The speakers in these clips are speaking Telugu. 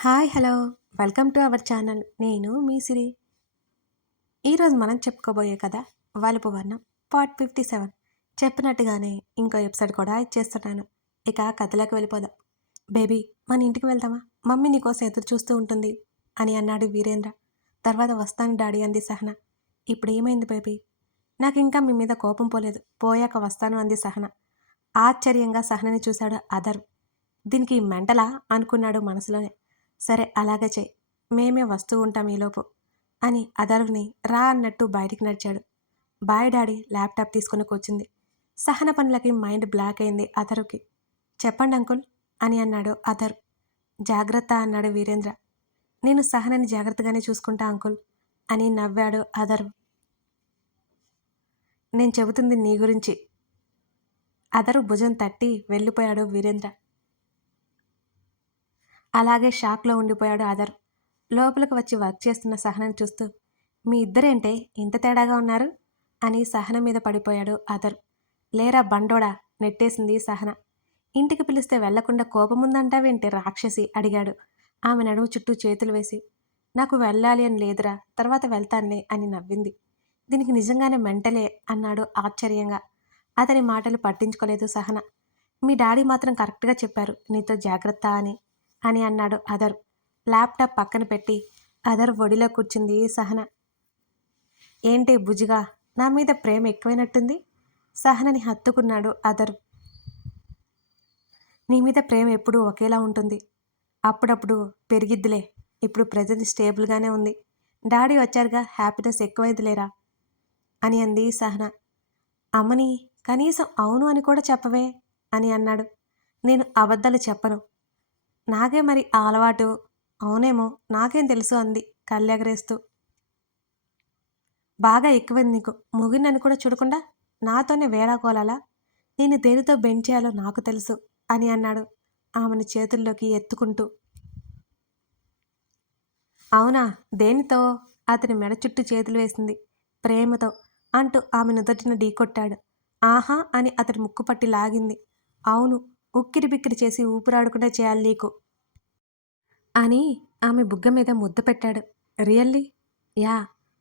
Hi hello welcome to our channel. నేను మీ సిరి. ఈరోజు మనం చెప్పుకోబోయే కథ వలుపు వర్ణం పార్ట్ 57. చెప్పినట్టుగానే ఇంకో ఎపిసోడ్ కూడా ఇచ్చేస్తున్నాను. ఇక కథలోకి వెళ్ళిపోదాం. బేబీ, మన ఇంటికి వెళ్దామా? మమ్మీ నీకోసం ఎదురు చూస్తూ ఉంటుంది అని అన్నాడు వీరేంద్ర. తర్వాత వస్తాను డాడీ అంది సహన. ఇప్పుడు ఏమైంది బేబీ? నాకు ఇంకా మీ మీద కోపం పోలేదు, పోయాక వస్తాను అంది సహన. ఆశ్చర్యంగా సహనని చూశాడు అదర్. దీనికి మెంటలా అనుకున్నాడు మనసులోనే. సరే అలాగే చెయ్యి, మేమే వస్తూ ఉంటాం ఈలోపు అని అదర్ని రా అన్నట్టు బయటికి నడిచాడు. బాయ్ డాడీ ల్యాప్టాప్ తీసుకుని కూర్చుంది. సహన పనులకి మైండ్ బ్లాక్ అయింది అదరుకి. చెప్పండి అంకుల్ అని అన్నాడు అదర్. జాగ్రత్త అన్నాడు వీరేంద్ర. నేను సహనని జాగ్రత్తగానే చూసుకుంటా అంకుల్ అని నవ్వాడు అదర్. నేను చెబుతుంది నీ గురించి. అదరు భుజం తట్టి వెళ్ళిపోయాడు వీరేంద్ర. అలాగే షాక్లో ఉండిపోయాడు అదర్. లోపలికి వచ్చి వర్క్ చేస్తున్న సహనని చూస్తూ, మీ ఇద్దరేంటే ఇంత తేడాగా ఉన్నారు అని సహన మీద పడిపోయాడు అదర్. లేరా బండోడా నెట్టేసింది సహన. ఇంటికి పిలిస్తే వెళ్లకుండా కోపముందంటావేంటి రాక్షసి అడిగాడు ఆమె నడుము చుట్టూ చేతులు వేసి. నాకు వెళ్ళాలి అని లేదురా, తర్వాత వెళ్తానులే అని నవ్వింది. దీనికి నిజంగానే మెంటలే అన్నాడు ఆశ్చర్యంగా. అతని మాటలు పట్టించుకోలేదు సహన. మీ డాడీ మాత్రం కరెక్ట్గా చెప్పారు నీతో జాగ్రత్త అని అన్నాడు అదర్. ల్యాప్టాప్ పక్కన పెట్టి అదర్ ఒడిలో కూర్చుంది సహన. ఏంటి బుజ్జిగా, నా మీద ప్రేమ ఎక్కువైనట్టుంది సహనని హత్తుకున్నాడు అదర్. నీ మీద ప్రేమ ఎప్పుడూ ఒకేలా ఉంటుంది, అప్పుడప్పుడు పెరిగిద్దిలే. ఇప్పుడు ప్రజెంట్ స్టేబుల్గానే ఉంది. డాడీ వచ్చారుగా, హ్యాపీనెస్ ఎక్కువైందిలేరా అని అంది సహన. అమ్మని కనీసం అవును అని కూడా చెప్పవే అని అన్నాడు. నేను అబద్ధాలు చెప్పను, నాకే మరి ఆ అలవాటు. అవునేమో, నాకేం తెలుసు అంది కళ్ళెగరేస్తూ. బాగా ఎక్కువైంది నీకు, ముగినని కూడా చూడకుండా నాతోనే వేళాకోలాలా? నేను దేనితో బెండ్ చేయాలో నాకు తెలుసు అని అన్నాడు ఆమెను చేతుల్లోకి ఎత్తుకుంటూ. అవునా, దేనితో? అతని మెడ చుట్టూ చేతులు వేసింది. ప్రేమతో అంటూ ఆమె నుదటిన ఢీకొట్టాడు. ఆహా అని అతడి ముక్కు పట్టి లాగింది. అవును, ఉక్కిరి బిక్కిరి చేసి ఊపిరాడకుండా చేయాలి నీకు అని ఆమె బుగ్గ మీద ముద్దు పెట్టాడు. రియల్లీ? యా.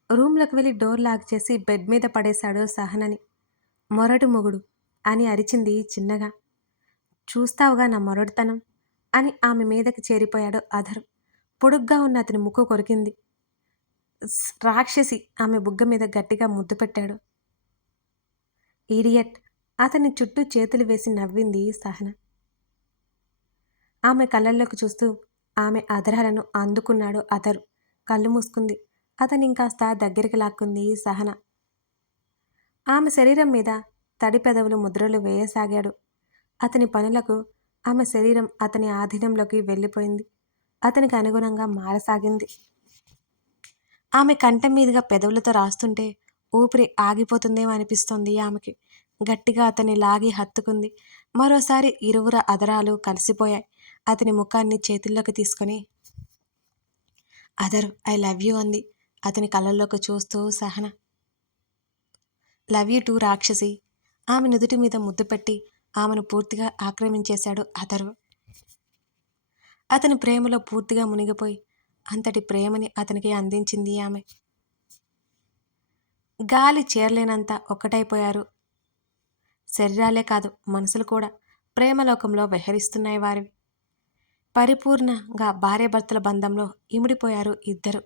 రూమ్లోకి వెళ్ళి డోర్ లాక్ చేసి బెడ్ మీద పడేశాడు సహనని. మొరటు మొగుడు అని అరిచింది చిన్నగా. చూస్తావుగా నా మొరటుతనం అని ఆమె మీదకి చేరిపోయాడు అధర్. పొడుగ్గా ఉన్న అతని ముక్కు కొరికింది. రాక్షసి ఆమె బుగ్గ మీద గట్టిగా ముద్దు పెట్టాడు. ఈడియట్ అతని చుట్టూ చేతులు వేసి నవ్వింది సహన. ఆమె కళ్ళల్లోకి చూస్తూ ఆమె అధరాలను అందుకున్నాడు అధర్. కళ్ళు మూసుకుంది. అతని ఇంకాస్త దగ్గరికి లాక్కుంది సహన. ఆమె శరీరం మీద తడి పెదవులు ముద్రలు వేయసాగాడు. అతని పనులకు ఆమె శరీరం అతని ఆధీనంలోకి వెళ్ళిపోయింది. అతనికి అనుగుణంగా మారసాగింది. ఆమె కంఠం మీదుగా పెదవులతో రాస్తుంటే ఊపిరి ఆగిపోతుందేమో అనిపిస్తోంది ఆమెకి. గట్టిగా అతన్ని లాగి హత్తుకుంది. మరోసారి ఇరువుర అదరాలు కలిసిపోయాయి. అతని ముఖాన్ని చేతుల్లోకి తీసుకొని అదర్ ఐ లవ్ యూ అంది అతని కళ్ళల్లోకి చూస్తూ సహన. లవ్ యూ టూ రాక్షసి. ఆమె నుదుటి మీద ముద్దు పెట్టి ఆమెను పూర్తిగా ఆక్రమించేశాడు అదరు. అతని ప్రేమలో పూర్తిగా మునిగిపోయి అంతటి ప్రేమని అతనికి అందించింది ఆమె. గాలి చేరలేనంత ఒక్కటైపోయారు. శరీరాలే కాదు, మనసులు కూడా ప్రేమలోకంలో విహరిస్తున్నాయి వారివి. పరిపూర్ణంగా భార్యాభర్తల బంధంలో ఇమిడిపోయారు ఇద్దరు.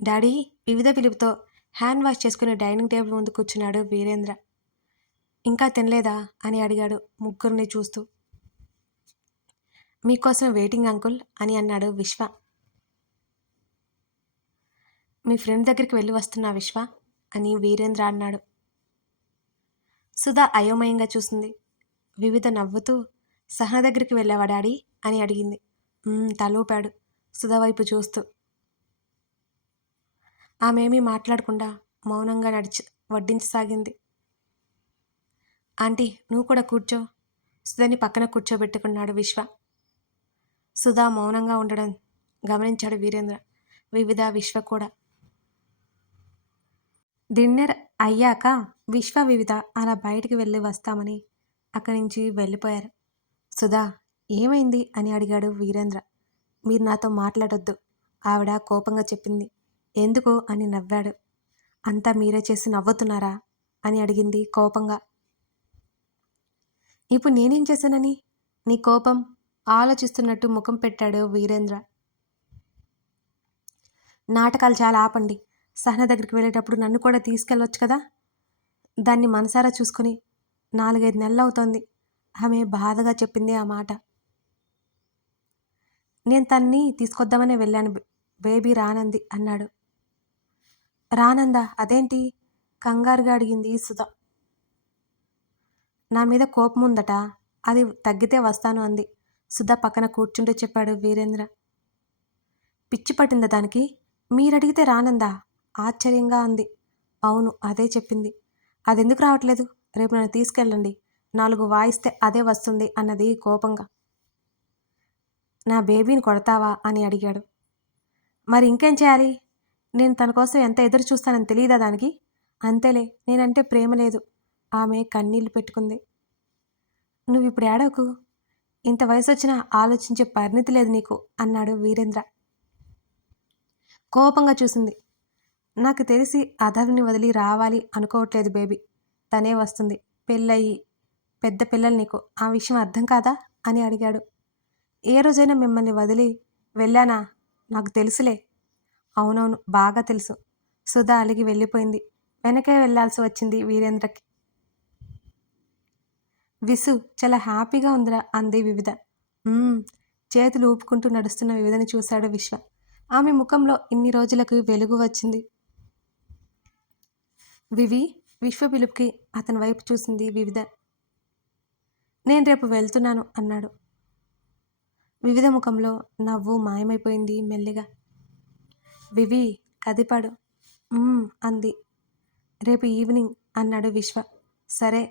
డాడీ వివిధ పిలుపుతో హ్యాండ్ వాష్ చేసుకుని డైనింగ్ టేబుల్ ముందు కూర్చున్నాడు వీరేంద్ర. ఇంకా తినలేదా అని అడిగాడు ముగ్గురిని చూస్తూ. మీకోసం వెయిటింగ్ అంకుల్ అని అన్నాడు విశ్వ. మీ ఫ్రెండ్ దగ్గరికి వెళ్ళి వస్తున్నా విశ్వ అని వీరేంద్ర అన్నాడు. సుధా అయోమయంగా చూసింది. వివిధ నవ్వుతూ సహన దగ్గరికి వెళ్ళావా డాడీ అని అడిగింది. తలూపాడు సుధా వైపు చూస్తూ. ఆమెమీ మాట్లాడకుండా మౌనంగా వడ్డించసాగింది. ఆంటీ నువ్వు కూడా కూర్చో, సుధని పక్కన కూర్చోబెట్టుకున్నాడు విశ్వ. సుధా మౌనంగా ఉండడం గమనించాడు వీరేంద్ర. వివిధ విశ్వ కూడా. డిన్నర్ అయ్యాక విశ్వ వివిధ అలా బయటికి వెళ్ళి వస్తామని అక్కడి నుంచి వెళ్ళిపోయారు. సుధా ఏమైంది అని అడిగాడు వీరేంద్ర. మీరు నాతో మాట్లాడొద్దు ఆవిడ కోపంగా చెప్పింది. ఎందుకు అని నవ్వాడు. అంతా మీరే చేసి నవ్వుతున్నారా అని అడిగింది కోపంగా. ఇప్పుడు నేనేం చేశానని నీ కోపం ఆలోచిస్తున్నట్టు ముఖం పెట్టాడు వీరేంద్ర. నాటకాలు చాలా ఆపండి. సహన దగ్గరికి వెళ్ళేటప్పుడు నన్ను కూడా తీసుకెళ్ళొచ్చు కదా. దాన్ని మనసారా చూసుకుని 4-5 నెలలవుతోంది. ఆమె బాధగా చెప్పింది ఆ మాట. నేను తన్ని తీసుకొద్దామనే వెళ్ళాను. బేబీ రానంది అన్నాడు. రానందా? అదేంటి? కంగారుగా అడిగింది సుధ. నా మీద కోపం ఉందట, అది తగ్గితే వస్తాను అంది. సుధ పక్కన కూర్చుంటూ చెప్పాడు వీరేంద్ర. పిచ్చి పట్టిందా దానికి? మీరడిగితే రానందా? ఆశ్చర్యంగా అంది. అవును, అదే చెప్పింది. అదెందుకు రావట్లేదు? రేపు నన్ను తీసుకెళ్ళండి, 4 వాయిస్తే అదే వస్తుంది అన్నది కోపంగా. నా బేబీని కొడతావా అని అడిగాడు. మరి ఇంకేం చేయాలి? నేను తన కోసం ఎంత ఎదురు చూస్తానని తెలియదా దానికి? అంతేలే, నేనంటే ప్రేమ లేదు. ఆమె కన్నీళ్లు పెట్టుకుంది. నువ్విప్పుడు ఏడవకు, ఇంత వయసు వచ్చినా ఆలోచించే పరిణితి లేదు నీకు అన్నాడు వీరేంద్ర. కోపంగా చూసింది. నాకు తెలిసి అధర్ని వదిలి రావాలి అనుకోవట్లేదు బేబీ. తనే వస్తుంది. పెళ్ళయి పెద్ద పిల్లలు నీకు, ఆ విషయం అర్థం కాదా అని అడిగాడు. ఏ రోజైనా మిమ్మల్ని వదిలి వెళ్ళానా? నాకు తెలుసులే. అవునవును, బాగా తెలుసు. సుధా అలిగి వెళ్ళిపోయింది. వెనకే వెళ్లాల్సి వచ్చింది వీరేంద్రకి. విసు చాలా హ్యాపీగా ఉందిరా అంది వివిధ. చేతులు ఊపుకుంటూ నడుస్తున్న వివిధని చూశాడు విశ్వ. ఆమె ముఖంలో ఇన్ని రోజులకు వెలుగు వచ్చింది. వివి విశ్వ పిలుపుకి అతని వైపు చూసింది వివిధ. నేను రేపు వెళ్తున్నాను అన్నాడు. వివిధ ముఖంలో నవ్వు మాయమైపోయింది మెల్లిగా. వివి కదిపాడు. అంది. రేపు ఈవినింగ్ అన్నాడు విశ్వ. సరే.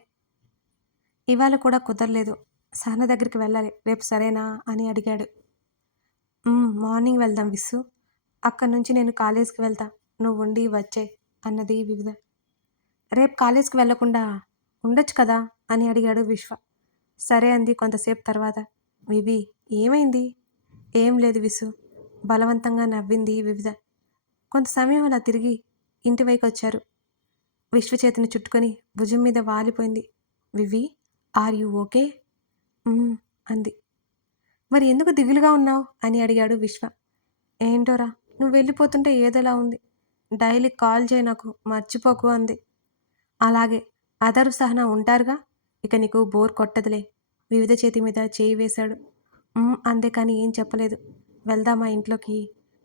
ఇవాళ కూడా కుదరలేదు. సహన దగ్గరికి వెళ్ళాలి. రేపు సరేనా అని అడిగాడు. మార్నింగ్ వెళ్దాం విస్సు. అక్కడి నుంచి నేను కాలేజీకి వెళ్తా, నువ్వు ఉండి వచ్చే అన్నది వివిధ. రేపు కాలేజీకి వెళ్లకుండా ఉండొచ్చు కదా అని అడిగాడు విశ్వ. సరే అంది కొంతసేపు తర్వాత. వివి ఏమైంది? ఏం లేదు విసు, బలవంతంగా నవ్వింది వివిధ. కొంత సమయం అలా తిరిగి ఇంటివైపు వచ్చారు. విశ్వ చేతిని చుట్టుకొని భుజం మీద వాలిపోయింది. వివి, ఆర్ యూ ఓకే? అంది. మరి ఎందుకు దిగులుగా ఉన్నావు అని అడిగాడు విశ్వ. ఏంటోరా, నువ్వు వెళ్ళిపోతుంటే ఏదోలా ఉంది. డైలీ కాల్ చేయి నాకు, మర్చిపోకు అంది. అలాగే, అదరు సహనా ఉంటారుగా, ఇక నీకు బోర్ కొట్టదులే. వివిధ చేతి మీద చేయి వేశాడు. అందే కానీ ఏం చెప్పలేదు. వెళ్దామా ఇంట్లోకి?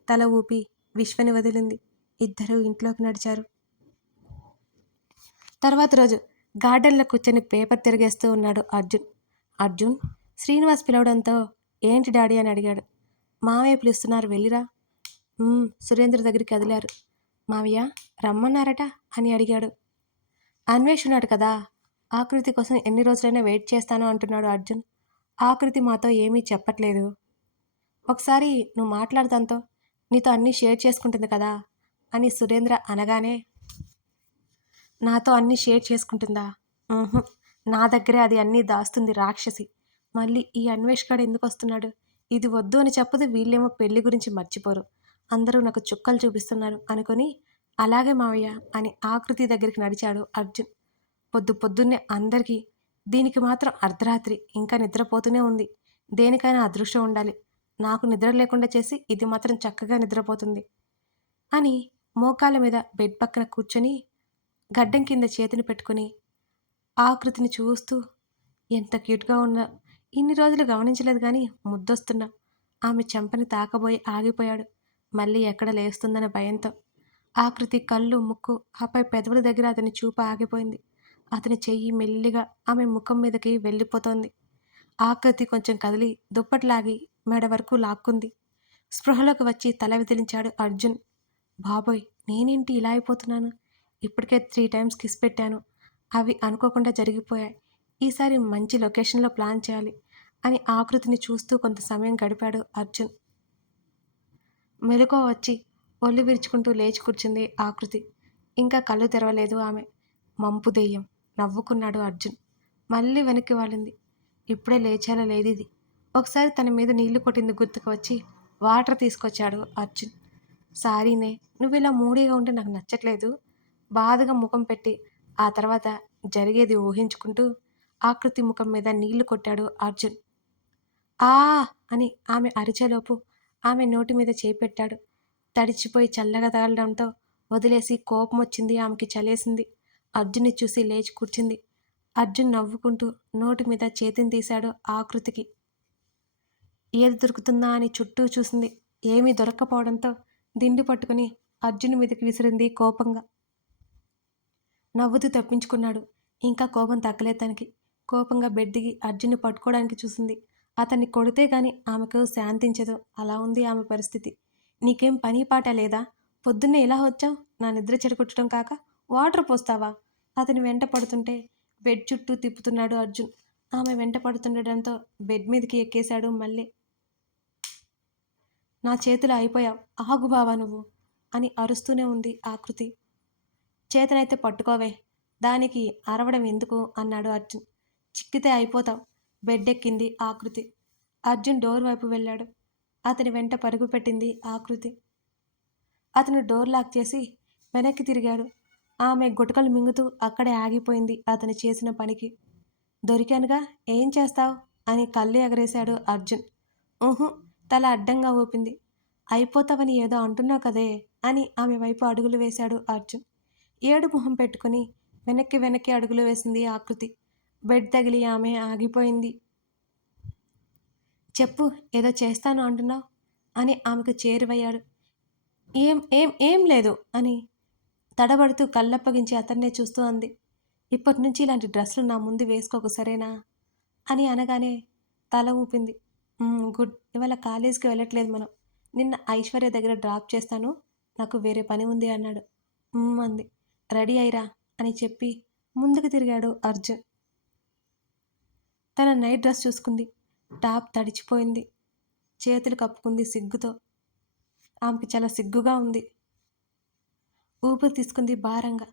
తల ఊపి విశ్వని వదిలింది. ఇద్దరూ ఇంట్లోకి నడిచారు. తర్వాత రోజు గార్డెన్లో కూర్చొని పేపర్ తిరిగేస్తూ ఉన్నాడు అర్జున్. అర్జున్, శ్రీనివాస్ పిలవడంతో ఏంటి డాడీ అని అడిగాడు. మావయ్య పిలుస్తున్నారు, వెళ్ళిరా. సురేంద్ర దగ్గరికి కదిలారు. మావయ్య రమ్మన్నారట అని అడిగాడు. అన్వేష్ ఉన్నాడు కదా, ఆకృతి కోసం ఎన్ని రోజులైనా వెయిట్ చేస్తాను అంటున్నాడు అర్జున్. ఆకృతి మాతో ఏమీ చెప్పట్లేదు. ఒకసారి నువ్వు మాట్లాడతాంతో, నీతో అన్నీ షేర్ చేసుకుంటుంది కదా అని సురేంద్ర అనగానే, నాతో అన్నీ షేర్ చేసుకుంటుందా? నా దగ్గరే అది అన్నీ దాస్తుంది రాక్షసి. మళ్ళీ ఈ అన్వేష్ గాడు ఎందుకు వస్తున్నాడు? ఇది వద్దు అని చెప్పదు, వీళ్ళేమో పెళ్లి గురించి మర్చిపోరు. అందరూ నాకు చుక్కలు చూపిస్తున్నారు అనుకొని, అలాగే మావయ్య అని ఆకృతి దగ్గరికి నడిచాడు అర్జున్. పొద్దున్నే అందరికీ, దీనికి మాత్రం అర్ధరాత్రి ఇంకా నిద్రపోతూనే ఉంది. దేనికైనా అదృష్టం ఉండాలి. నాకు నిద్ర లేకుండా చేసి ఇది మాత్రం చక్కగా నిద్రపోతుంది అని మోకాళ్ళ మీద బెడ్ పక్కన కూర్చొని గడ్డం కింద చేతిని పెట్టుకుని ఆకృతిని చూస్తూ, ఎంత క్యూట్గా ఉన్నా, ఇన్ని రోజులు గమనించలేదు కానీ ముద్దొస్తున్నా. ఆమె చెంపని తాకబోయి ఆగిపోయాడు. మళ్ళీ ఎక్కడ లేస్తుందన్న భయంతో. ఆకృతి కళ్ళు, ముక్కు, ఆపై పెదవుల దగ్గర అతని చూపు ఆగిపోయింది. అతని చెయ్యి మెల్లిగా ఆమె ముఖం మీదకి వెళ్ళిపోతోంది. ఆకృతి కొంచెం కదిలి దుప్పట్లాగి మెడ వరకు లాక్కుంది. స్పృహలోకి వచ్చి తల విదిలించాడు అర్జున్. బాబోయ్, నేనేంటి ఇలా అయిపోతున్నాను? ఇప్పటికే 3 టైమ్స్ కిస్ పెట్టాను. అవి అనుకోకుండా జరిగిపోయాయి. ఈసారి మంచి లొకేషన్లో ప్లాన్ చేయాలి అని ఆకృతిని చూస్తూ కొంత సమయం గడిపాడు అర్జున్. మెలకువ వచ్చి ఒళ్ళు విరుచుకుంటూ లేచి కూర్చుంది ఆకృతి. ఇంకా కళ్ళు తెరవలేదు ఆమె. మంపు దెయ్యం నవ్వుకున్నాడు అర్జున్. మళ్ళీ వెనక్కి వాలింది. ఇప్పుడే లేచేలా లేదిది. ఒకసారి తన మీద నీళ్లు కొట్టింది గుర్తుకు వచ్చి వాటర్ తీసుకొచ్చాడు అర్జున్. సారీనే, నువ్వు ఇలా మూడీగా ఉంటే నాకు నచ్చట్లేదు. బాధగా ముఖం పెట్టి ఆ తర్వాత జరిగేది ఊహించుకుంటూ ఆకృతి ముఖం మీద నీళ్లు కొట్టాడు అర్జున్. ఆ అని ఆమె అరిచేలోపు ఆమె నోటి మీద చేయి పెట్టాడు. తడిచిపోయి చల్లగా తగలడంతో వదిలేసి కోపం వచ్చింది, ఆమెకి చలేసింది. అర్జున్ని చూసి లేచి కూర్చుంది. అర్జున్ నవ్వుకుంటూ నోటి మీద చేతిని తీశాడు ఆకృతికి. ఏది దొరుకుతుందా అని చుట్టూ చూసింది. ఏమీ దొరక్కపోవడంతో దిండు పట్టుకుని అర్జున్ మీదకి విసిరింది కోపంగా. నవ్వుతూ తప్పించుకున్నాడు. ఇంకా కోపం తగ్గలేదు తనకి. కోపంగా బెడ్ దిగి అర్జున్ని పట్టుకోవడానికి చూసింది. అతన్ని కొడితే గాని ఆమెకు శాంతించదు. అలా ఉంది ఆమె పరిస్థితి. నీకేం పని పాట లేదా? పొద్దున్నే ఇలా వచ్చావు? నా నిద్ర చెడగొట్టడం కాక వాటర్ పోస్తావా? అతని వెంట పడుతుంటే బెడ్ చుట్టూ తిప్పుతున్నాడు అర్జున్. ఆమె వెంట పడుతుండటంతో బెడ్ మీదకి ఎక్కేశాడు మళ్ళీ. నా చేతిలో అయిపోయావు, ఆగు బావా నువ్వు అని అరుస్తూనే ఉంది ఆకృతి. చేతనైతే పట్టుకోవే, దానికి అరవడం ఎందుకు అన్నాడు అర్జున్. చిక్కితే అయిపోతావు. బెడ్డెక్కింది ఆకృతి. అర్జున్ డోర్ వైపు వెళ్ళాడు. అతని వెంట పరుగు పెట్టింది ఆకృతి. అతను డోర్ లాక్ చేసి వెనక్కి తిరిగాడు. ఆమె గుటకలు మింగుతూ అక్కడే ఆగిపోయింది అతను చేసిన పనికి. దొరికానుగా, ఏం చేస్తావు అని కళ్ళు ఎగరేశాడు అర్జున్. ఊహు, తల అడ్డంగా ఊపింది. అయిపోతావని ఏదో అంటున్నావు కదే అని ఆమె వైపు అడుగులు వేశాడు అర్జున్. ఏడు మొహం పెట్టుకుని వెనక్కి వెనక్కి అడుగులు వేసింది ఆకృతి. బెడ్ తగిలి ఆమె ఆగిపోయింది. చెప్పు, ఏదో చేస్తాను అంటున్నావు అని ఆమెకు చేరువయ్యాడు. ఏం ఏం ఏం లేదు అని తడబడుతూ కళ్ళప్పగించి అతన్నే చూస్తూ అంది. ఇప్పటి నుంచి ఇలాంటి డ్రెస్సులు నా ముందు వేసుకోకు సరేనా అని అనగానే తల ఊపింది. గుడ్, ఇవాళ కాలేజీకి వెళ్ళట్లేదు మనం. నిన్న ఐశ్వర్య దగ్గర డ్రాప్ చేస్తాను, నాకు వేరే పని ఉంది అన్నాడు. అంది. రెడీ అయిరా అని చెప్పి ముందుకు తిరిగాడు అర్జున్. తన నైట్ డ్రెస్ చూసుకుంది. టాప్ తడిచిపోయింది. చేతులు కప్పుకుంది సిగ్గుతో. ఆమెకి చాలా సిగ్గుగా ఉంది. ఊపిరి తీసుకుంది భారంగా.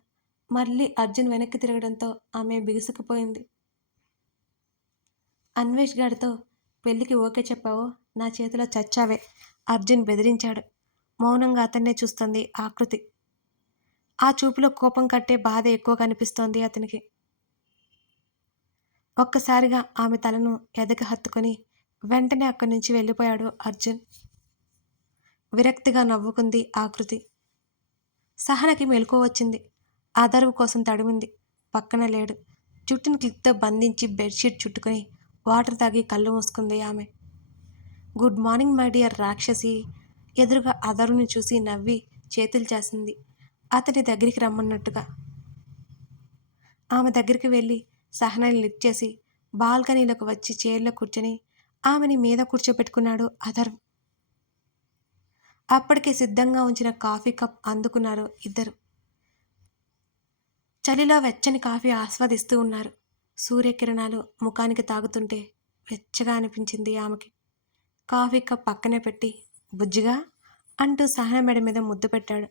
మళ్ళీ అర్జున్ వెనక్కి తిరగడంతో ఆమె బిగుసుకుపోయింది. అన్వేష్ గారితో పెళ్ళికి ఓకే చెప్పావో నా చేతిలో చచ్చావే అర్జున్ బెదిరించాడు. మౌనంగా అతన్నే చూస్తుంది ఆకృతి. ఆ చూపులో కోపం కట్టే బాధ ఎక్కువ కనిపిస్తోంది అతనికి. ఒక్కసారిగా ఆమె తలను ఎదగ హత్తుకొని వెంటనే అక్కడి నుంచి వెళ్ళిపోయాడు అర్జున్. విరక్తిగా నవ్వుకుంది ఆకృతి. సహనకి మెలకువ వచ్చింది. ఆదరవు కోసం తడిమింది. పక్కన లేడు. జుట్టుని క్లిప్తో బంధించి బెడ్షీట్ చుట్టుకొని వాటర్ తాగి కళ్ళు మూసుకుంది ఆమె. గుడ్ మార్నింగ్ మై డియర్ రాక్షసి. ఎదురుగా అదరుని చూసి నవ్వి చేతులు చేసింది అతని దగ్గరికి రమ్మన్నట్టుగా. ఆమె దగ్గరికి వెళ్ళి సహనాన్ని లిఫ్ట్ చేసి బాల్కనీలోకి వచ్చి చైర్లో కూర్చొని ఆమెని మీద కూర్చోబెట్టుకున్నాడు అదర్. అప్పటికే సిద్ధంగా ఉంచిన కాఫీ కప్ అందుకున్నారు ఇద్దరు. చలిలో వెచ్చని కాఫీ ఆస్వాదిస్తూ ఉన్నారు. సూర్యకిరణాలు ముఖానికి తాగుతుంటే వెచ్చగా అనిపించింది ఆమెకి. కాఫీ కప్ పక్కనే పెట్టి బుజ్జిగా అంటూ సహన మెడ మీద ముద్దు పెట్టాడు.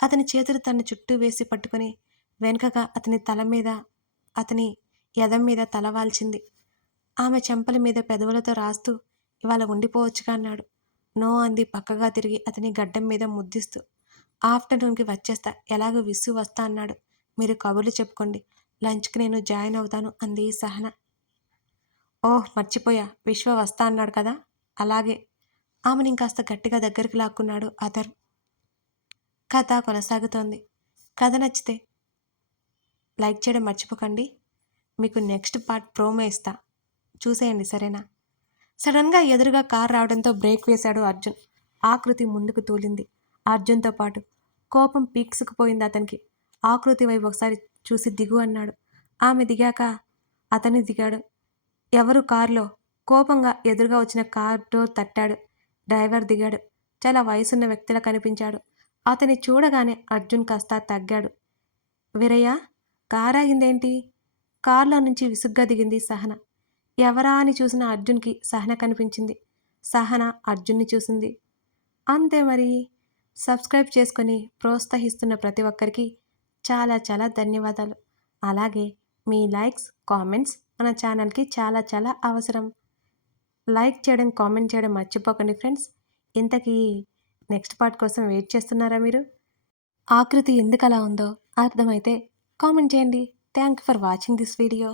అతని చేతులు తన చుట్టూ వేసి పట్టుకుని వెనుకగా అతని తల మీద, అతని ఎదం మీద తల వాల్చింది. ఆమె చెంపల మీద పెదవులతో రాస్తూ ఇవాళ ఉండిపోవచ్చుగా అన్నాడు. నో అంది పక్కగా తిరిగి అతని గడ్డం మీద ముద్దిస్తూ. ఆఫ్టర్నూన్కి వచ్చేస్తా, ఎలాగో విసు వస్తా అన్నాడు. మీరు కబుర్లు చెప్పుకోండి, లంచ్కి నేను జాయిన్ అవుతాను అంది సహన. ఓహ్ మర్చిపోయా, విశ్వ వస్తా అన్నాడు కదా. అలాగే. ఆమెని ఇంకాస్త గట్టిగా దగ్గరికి లాక్కున్నాడు అదర్. కథ కొనసాగుతోంది. కథ నచ్చితే లైక్ చేయడం మర్చిపోకండి. మీకు నెక్స్ట్ పార్ట్ ప్రోమో ఇస్తా, చూసేయండి సరేనా. సడన్గా ఎదురుగా కార్ రావడంతో బ్రేక్ వేశాడు అర్జున్. ఆకృతి ముందుకు తూలింది అర్జున్తో పాటు. కోపం పీక్సుకుపోయింది అతనికి. ఆకృతి వైపు ఒకసారి చూసి దిగు అన్నాడు. ఆమె దిగాక అతన్ని దిగాడు. ఎవరు కారులో? కోపంగా ఎదురుగా వచ్చిన కార్ డోర్ తట్టాడు. డ్రైవర్ దిగాడు. చాలా వయసున్న వ్యక్తిలా కనిపించాడు. అతన్ని చూడగానే అర్జున్ కాస్త తగ్గాడు. వీరయ్య, కార్ ఆగిందేంటి? కారులో నుంచి విసుగ్గా దిగింది సహన. ఎవరా అని చూసిన అర్జున్కి సహన కనిపించింది. సహన అర్జున్ని చూసింది. అంతే మరి. సబ్స్క్రైబ్ చేసుకొని ప్రోత్సహిస్తున్న ప్రతి ఒక్కరికి చాలా చాలా ధన్యవాదాలు. అలాగే మీ లైక్స్, కామెంట్స్ మన ఛానల్కి చాలా చాలా అవసరం. లైక్ చేయడం, కామెంట్ చేయడం మర్చిపోకండి ఫ్రెండ్స్. ఇంతకీ నెక్స్ట్ పార్ట్ కోసం వెయిట్ చేస్తున్నారా మీరు? ఆకృతి ఎందుకలా ఉందో అర్థమైతే కామెంట్ చేయండి. Thank you for watching this video.